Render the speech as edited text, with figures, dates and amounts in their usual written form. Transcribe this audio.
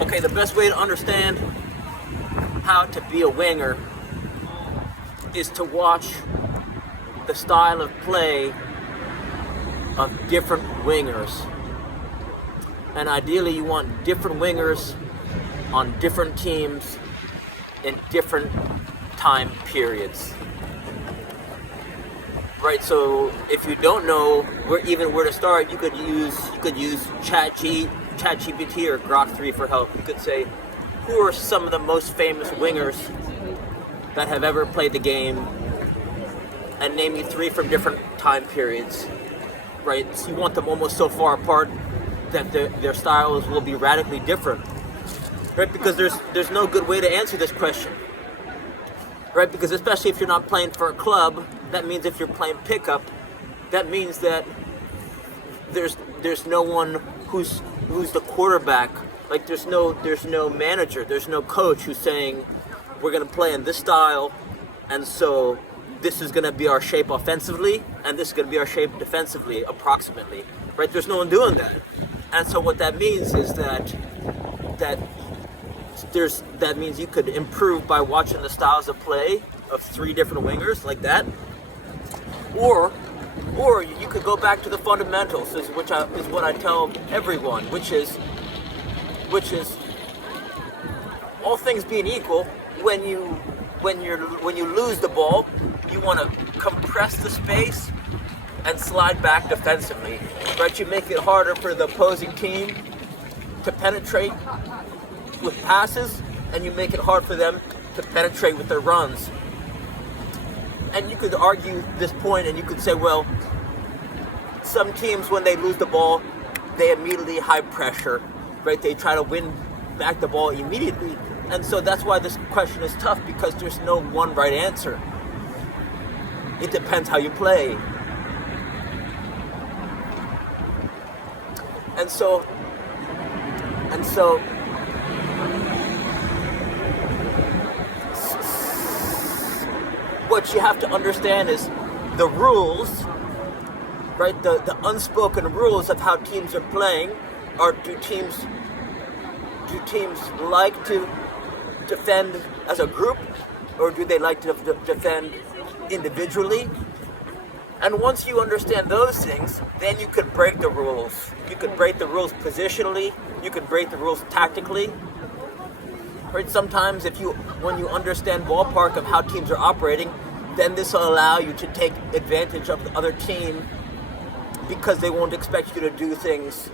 Okay, the best way to understand how to be a winger is to watch the style of play of different wingers. And ideally you want different wingers on different teams in different time periods. Right, so if you don't know where to start, you could use ChatGPT or Grok 3 for help. You could say, who are some of the most famous wingers that have ever played the game, and name me 3 from different time periods. Right, so you want them almost so far apart that their styles will be radically different. Right, because there's no good way to answer this question. Right, because especially if you're not playing for a club, that means if you're playing pickup, that means that there's no one who's the quarterback. Like there's no manager, there's no coach who's saying we're gonna play in this style, and so this is gonna be our shape offensively, and this is gonna be our shape defensively, approximately. Right? There's no one doing that, and so what that means is that means you could improve by watching the styles of play of 3 different wingers like that, or you could go back to the fundamentals, which is what I tell everyone, which is all things being equal, when you lose the ball, you want to compress the space and slide back defensively. Right? You make it harder for the opposing team to penetrate with passes, and you make it hard for them to penetrate with their runs. And you could argue this point, and you could say, well, some teams, when they lose the ball, they immediately high pressure, right? They try to win back the ball immediately. And so that's why this question is tough, because there's no one right answer. It depends how you play. And so what you have to understand is the rules, right? The unspoken rules of how teams are playing. Or do teams like to defend as a group, or do they like to defend individually? And once you understand those things, then you could break the rules. You could break the rules positionally. You could break the rules tactically. Right? Sometimes when you understand ballpark of how teams are operating, then this will allow you to take advantage of the other team, because they won't expect you to do things